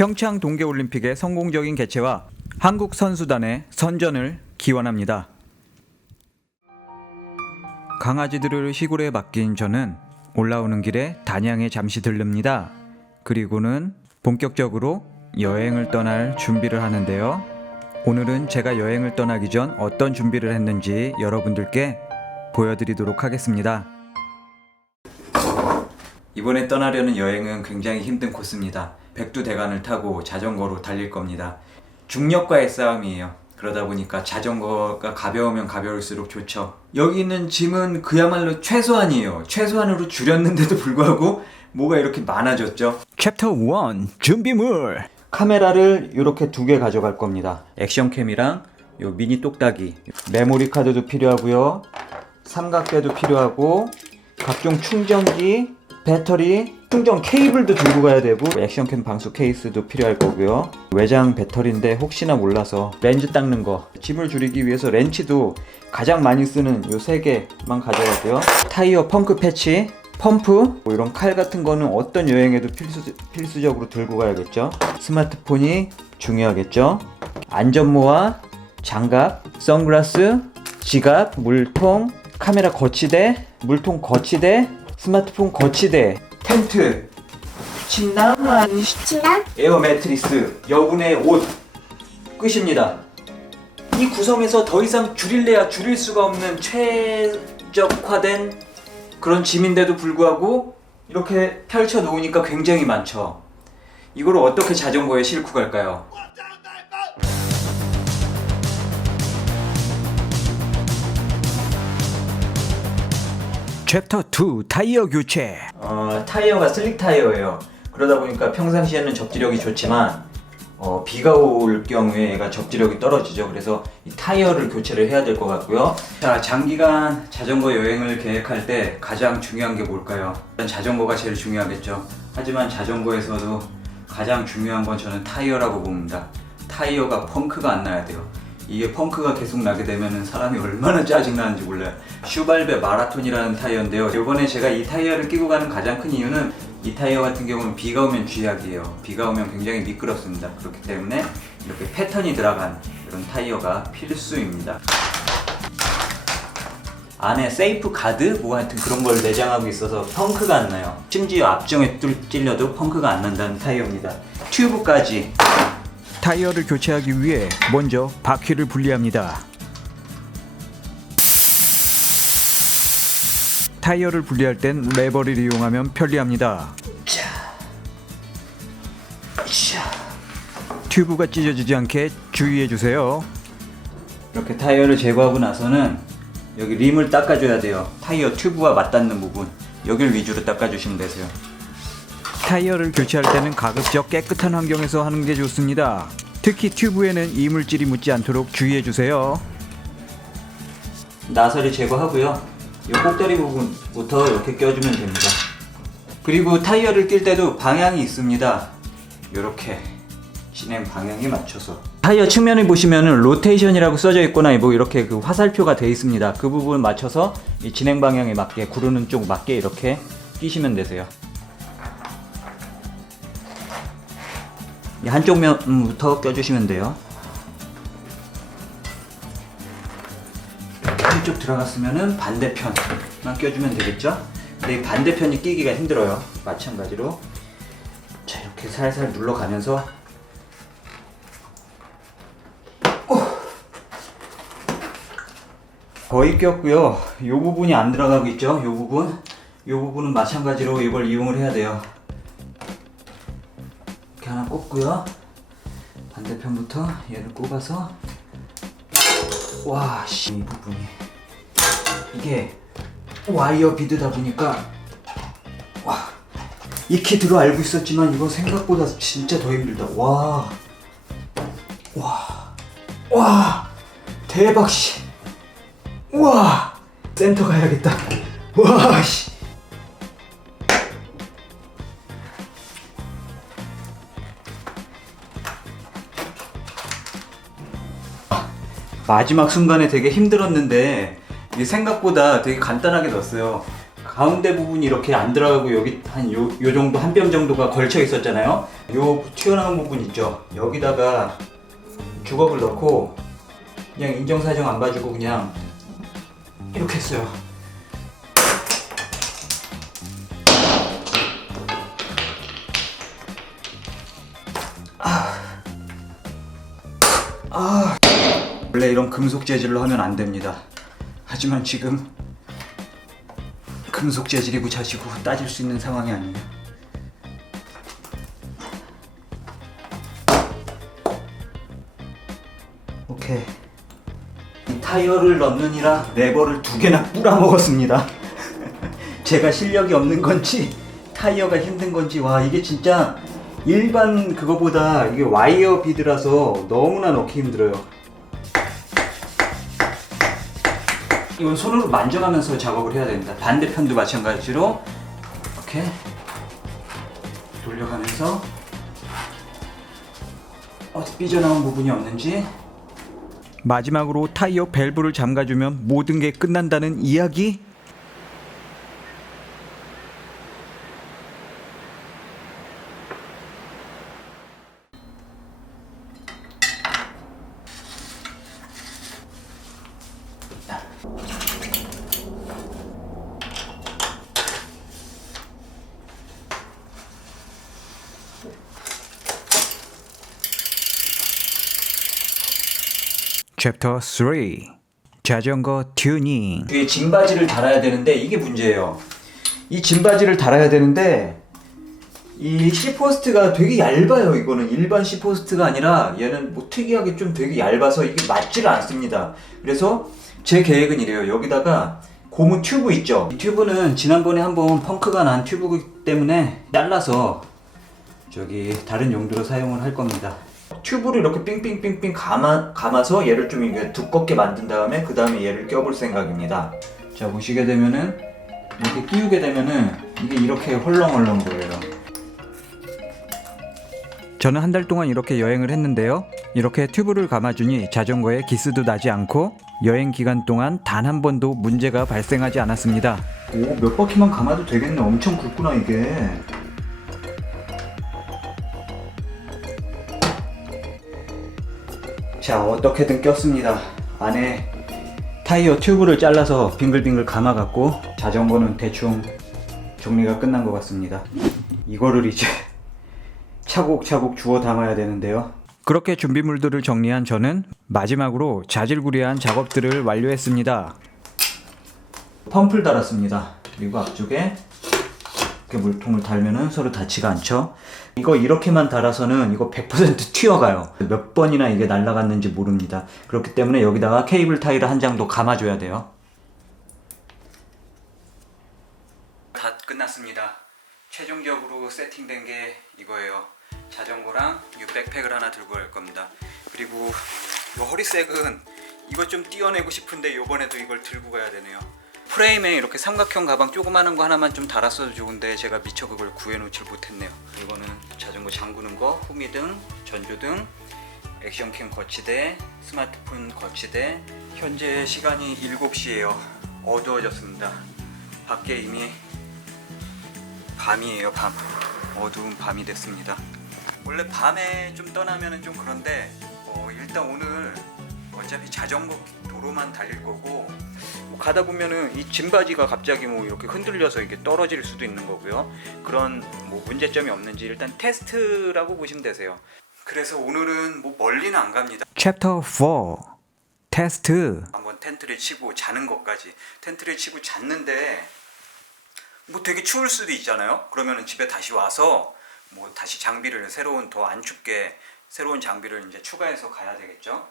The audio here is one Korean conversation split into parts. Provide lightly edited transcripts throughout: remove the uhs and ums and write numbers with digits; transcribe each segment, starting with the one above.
평창 동계올림픽의 성공적인 개최와 한국 선수단의 선전을 기원합니다. 강아지들을 시골에 맡긴 저는 올라오는 길에 단양에 잠시 들릅니다. 그리고는 본격적으로 여행을 떠날 준비를 하는데요. 오늘은 제가 여행을 떠나기 전 어떤 준비를 했는지 여러분들께 보여드리도록 하겠습니다. 이번에 떠나려는 여행은 굉장히 힘든 코스입니다. 백두대간을 타고 자전거로 달릴 겁니다. 중력과의 싸움이에요. 그러다 보니까 자전거가 가벼우면 가벼울수록 좋죠. 여기 있는 짐은 그야말로 최소한이에요. 최소한으로 줄였는데도 불구하고 뭐가 이렇게 많아졌죠. 챕터 1 준비물. 카메라를 이렇게 2개 가져갈 겁니다. 액션캠이랑 요 미니 똑딱이, 메모리 카드도 필요하고요, 삼각대도 필요하고, 각종 충전기, 배터리, 충전 케이블도 들고 가야 되고, 액션캠 방수 케이스도 필요할 거고요. 외장 배터리인데 혹시나 몰라서 렌즈 닦는 거, 짐을 줄이기 위해서 렌치도 가장 많이 쓰는 요 3개만 가져가고요. 타이어 펑크 패치, 펌프, 뭐 이런 칼 같은 거는 어떤 여행에도 필수적으로 들고 가야겠죠. 스마트폰이 중요하겠죠. 안전모와 장갑, 선글라스, 지갑, 물통, 카메라 거치대, 물통 거치대, 스마트폰 거치대, 텐트, 침낭, 에어 매트리스, 여분의 옷, 끝입니다. 이 구성에서 더 이상 줄일래야 줄일 수가 없는 최적화된 그런 짐인데도 불구하고 이렇게 펼쳐 놓으니까 굉장히 많죠. 이걸 어떻게 자전거에 싣고 갈까요? 챕터 2 타이어 교체. 타이어가 슬릭 타이어예요. 그러다 보니까 평상시에는 접지력이 좋지만 비가 올 경우에 얘가 접지력이 떨어지죠. 그래서 이 타이어를 교체를 해야 될 것 같고요. 자, 장기간 자전거 여행을 계획할 때 가장 중요한 게 뭘까요? 일단 자전거가 제일 중요하겠죠. 하지만 자전거에서도 가장 중요한 건 저는 타이어라고 봅니다. 타이어가 펑크가 안 나야 돼요. 이게 펑크가 계속 나게 되면 사람이 얼마나 짜증나는지 몰라요. 슈발베 마라톤이라는 타이어인데요. 이번에 제가 이 타이어를 끼고 가는 가장 큰 이유는 이 타이어 같은 경우는 비가 오면 쥐약이에요. 비가 오면 굉장히 미끄럽습니다. 그렇기 때문에 이렇게 패턴이 들어간 이런 타이어가 필수입니다. 안에 세이프 가드 뭐 하여튼 그런 걸 내장하고 있어서 펑크가 안 나요. 심지어 앞정에 찔려도 펑크가 안 난다는 타이어입니다. 튜브까지. 타이어를 교체하기 위해 먼저 바퀴를 분리합니다. 타이어를 분리할 땐 레버를 이용하면 편리합니다. 튜브가 찢어지지 않게 주의해주세요. 이렇게 타이어를 제거하고 나서는 여기 림을 닦아줘야 돼요. 타이어 튜브와 맞닿는 부분, 여길 위주로 닦아주시면 되세요. 타이어를 교체할 때는 가급적 깨끗한 환경에서 하는 게 좋습니다. 특히 튜브에는 이물질이 묻지 않도록 주의해주세요. 나사를 제거하고요. 이 꼭다리 부분부터 이렇게 껴주면 됩니다. 그리고 타이어를 낄 때도 방향이 있습니다. 이렇게 진행 방향에 맞춰서 타이어 측면을 보시면은 로테이션이라고 써져 있거나 뭐 이렇게 그 화살표가 되어 있습니다. 그 부분 맞춰서 이 진행 방향에 맞게 구르는 쪽 맞게 이렇게 끼시면 되세요. 한쪽 면부터 껴주시면 돼요. 한쪽 들어갔으면은 반대편만 껴주면 되겠죠? 근데 반대편이 끼기가 힘들어요. 마찬가지로 자, 이렇게 살살 눌러가면서 거의 꼈고요. 이 부분이 안 들어가고 있죠? 이 부분은 마찬가지로 이걸 이용을 해야 돼요. 이렇게 하나 꽂고요. 반대편부터 얘를 꼽아서 와, 씨, 이 부분이 이게 와이어 비드다 보니까 와, 익히 알고 있었지만 이거 생각보다 진짜 더 힘들다. 와, 대박 씨. 와, 센터 가야겠다. 와, 씨. 마지막 순간에 되게 힘들었는데 이게 생각보다 되게 간단하게 넣었어요. 가운데 부분이 이렇게 안 들어가고 여기 한 요 정도 한 뼘 정도가 걸쳐 있었잖아요. 요 튀어나온 부분 있죠. 여기다가 주걱을 넣고 그냥 인정사정 안 봐주고 그냥 이렇게 했어요. 원래 이런 금속 재질로 하면 안 됩니다. 하지만 지금 금속 재질이고 자시고 따질 수 있는 상황이 아니에요. 오케이. 이 타이어를 넣느니라 레버를 2개나 뿌려먹었습니다. 제가 실력이 없는 건지 타이어가 힘든 건지, 와, 이게 진짜 일반 그거보다 이게 와이어 비드라서 너무나 넣기 힘들어요. 이건 손으로 만져가면서 작업을 해야 됩니다. 반대편도 마찬가지로 이렇게 돌려가면서 어디 삐져나온 부분이 없는지. 마지막으로 타이어 밸브를 잠가주면 모든 게 끝난다는 이야기? 챕터 3 자전거 튜닝. 뒤에 짐바지를 달아야 되는데 이게 문제예요. 이 짐바지를 달아야 되는데 이 C포스트가 되게 얇아요. 이거는 일반 C포스트가 아니라 얘는 뭐 특이하게 좀 되게 얇아서 이게 맞지를 않습니다. 그래서 제 계획은 이래요. 여기다가 고무 튜브 있죠. 이 튜브는 지난번에 한번 펑크가 난 튜브이기 때문에 잘라서 저기 다른 용도로 사용을 할 겁니다. 튜브를 이렇게 삥삥삥삥 감아서 얘를 좀 이게 두껍게 만든 다음에 그 다음에 얘를 껴볼 생각입니다. 자, 보시게 되면은 이렇게 끼우게 되면은 이게 이렇게 헐렁헐렁 보여요. 저는 한 달 동안 이렇게 여행을 했는데요. 이렇게 튜브를 감아주니 자전거에 기스도 나지 않고 여행 기간 동안 단 한 번도 문제가 발생하지 않았습니다. 오, 몇 바퀴만 감아도 되겠네. 엄청 굵구나 이게. 자, 어떻게든 꼈습니다. 안에 타이어 튜브를 잘라서 빙글빙글 감아갖고 자전거는 대충 정리가 끝난 것 같습니다. 이거를 이제 차곡차곡 주워 담아야 되는데요. 그렇게 준비물들을 정리한 저는 마지막으로 자질구레한 작업들을 완료했습니다. 펌프를 달았습니다. 그리고 앞쪽에 이렇게 물통을 달면은 서로 닿지가 않죠. 이거 이렇게만 달아서는 이거 100% 튀어가요. 몇 번이나 이게 날아갔는지 모릅니다. 그렇기 때문에 여기다가 케이블 타이를 한 장 더 감아줘야 돼요. 다 끝났습니다. 최종적으로 세팅된 게 이거예요. 자전거랑 이 백팩을 하나 들고 갈 겁니다. 그리고 이 허리색은 이거 좀 띄어내고 싶은데 요번에도 이걸 들고 가야 되네요. 프레임에 이렇게 삼각형 가방 조그마한 거 하나만 좀 달았어도 좋은데 제가 미처 그걸 구해놓질 못했네요. 이거는 자전거 잠그는 거, 후미등, 전조등, 액션캠 거치대, 스마트폰 거치대. 현재 시간이 7시예요. 어두워졌습니다. 밖에 이미 밤이에요. 밤. 어두운 밤이 됐습니다. 원래 밤에 좀 떠나면은 좀 그런데 일단 오늘 어차피 자전거 도로만 달릴 거고 가다 보면은 이 짐바지가 갑자기 뭐 이렇게 흔들려서 이게 떨어질 수도 있는 거고요. 그런 뭐 문제점이 없는지 일단 테스트라고 보시면 되세요. 그래서 오늘은 뭐 멀리는 안 갑니다. 챕터 4 테스트. 한번 텐트를 치고 자는 것까지. 텐트를 치고 잤는데 뭐 되게 추울 수도 있잖아요. 그러면은 집에 다시 와서 뭐 다시 장비를 새로운 더 안 춥게 새로운 장비를 이제 추가해서 가야 되겠죠.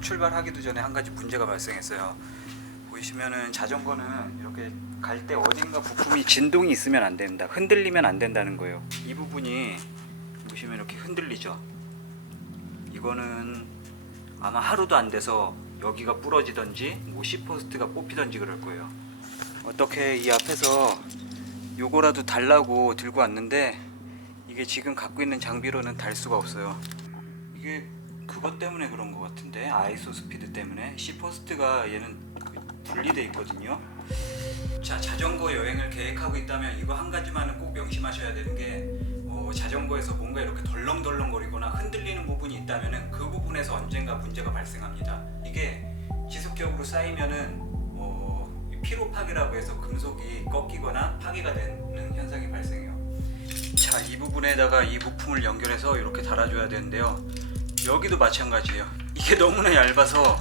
출발하기도 전에 한 가지 문제가 발생했어요. 보시면은 자전거는 이렇게 갈 때 어딘가 부품이 진동이 있으면 안 됩니다. 흔들리면 안 된다는 거예요. 이 부분이 보시면 이렇게 흔들리죠. 이거는 아마 하루도 안 돼서 여기가 부러지던지 뭐 C포스트가 뽑히던지 그럴 거예요. 어떻게 이 앞에서 요거라도 달라고 들고 왔는데 이게 지금 갖고 있는 장비로는 달 수가 없어요. 이게 그것 때문에 그런 것 같은데, 아이소 스피드 때문에. C포스트가 얘는 분리돼 있거든요. 자, 자전거 여행을 계획하고 있다면 이거 한 가지만은 꼭 명심하셔야 되는 게 자전거에서 뭔가 이렇게 덜렁덜렁거리거나 흔들리는 부분이 있다면은 그 부분에서 언젠가 문제가 발생합니다. 이게 지속적으로 쌓이면은 피로 파괴라고 해서 금속이 꺾이거나 파괴가 되는 현상이 발생해요. 자, 이 부분에다가 이 부품을 연결해서 이렇게 달아줘야 되는데요. 여기도 마찬가지예요. 이게 너무나 얇아서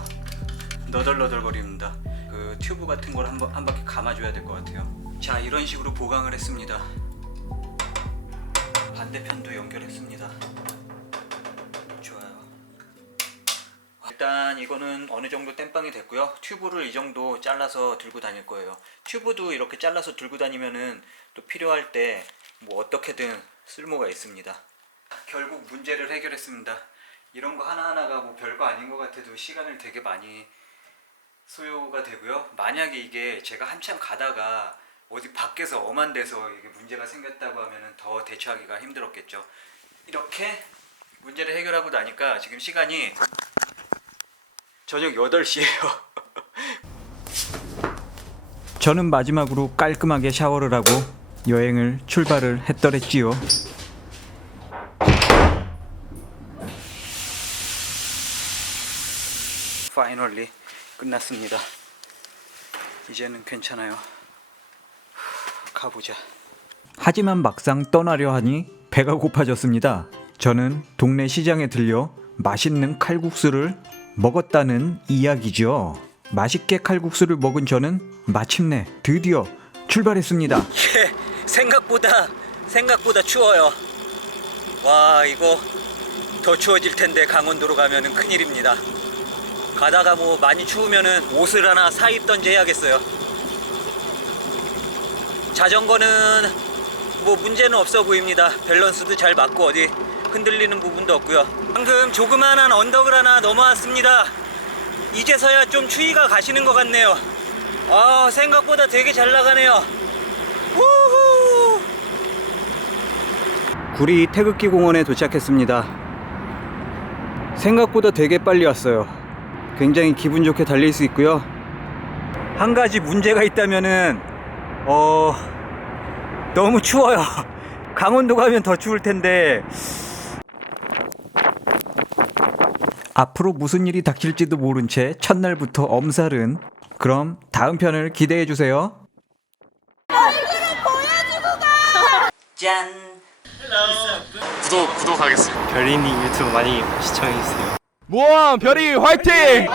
너덜너덜거립니다. 그 튜브 같은 걸 한 바퀴 감아줘야 될 것 같아요. 자, 이런 식으로 보강을 했습니다. 반대편도 연결했습니다. 좋아요. 일단 이거는 어느 정도 땜빵이 됐고요. 튜브를 이 정도 잘라서 들고 다닐 거예요. 튜브도 이렇게 잘라서 들고 다니면은 또 필요할 때 뭐 어떻게든 쓸모가 있습니다. 결국 문제를 해결했습니다. 이런 거 하나하나가 뭐 별거 아닌 것 같아도 시간을 되게 많이 소요가 되고요. 만약에 이게 제가 한참 가다가 어디 밖에서 엄한 데서 이게 문제가 생겼다고 하면은 더 대처하기가 힘들었겠죠. 이렇게 문제를 해결하고 나니까 지금 시간이 저녁 8시예요. 저는 마지막으로 깔끔하게 샤워를 하고 여행을 출발을 했더랬지요. 파이널리 끝났습니다. 이제는 괜찮아요. 가보자. 하지만 막상 떠나려 하니 배가 고파졌습니다. 저는 동네 시장에 들려 맛있는 칼국수를 먹었다는 이야기죠. 맛있게 칼국수를 먹은 저는 마침내 드디어 출발했습니다. 생각보다 추워요. 와, 이거 더 추워질 텐데 강원도로 가면은 큰일입니다. 가다가 뭐 많이 추우면은 옷을 하나 사입던지 해야겠어요. 자전거는 뭐 문제는 없어 보입니다. 밸런스도 잘 맞고 어디 흔들리는 부분도 없고요. 방금 조그만한 언덕을 하나 넘어왔습니다. 이제서야 좀 추위가 가시는 것 같네요. 생각보다 되게 잘 나가네요. 우후! 구리 태극기 공원에 도착했습니다. 생각보다 되게 빨리 왔어요. 굉장히 기분 좋게 달릴 수 있고요. 한 가지 문제가 있다면은 너무 추워요. 강원도 가면 더 추울 텐데 앞으로 무슨 일이 닥칠지도 모른 채 첫날부터 엄살은. 그럼 다음 편을 기대해 주세요. 얼굴을 보여주고 가! 짠. 구독하겠습니다. 별이님 유튜브 많이 시청해주세요. 모험 별이 화이팅!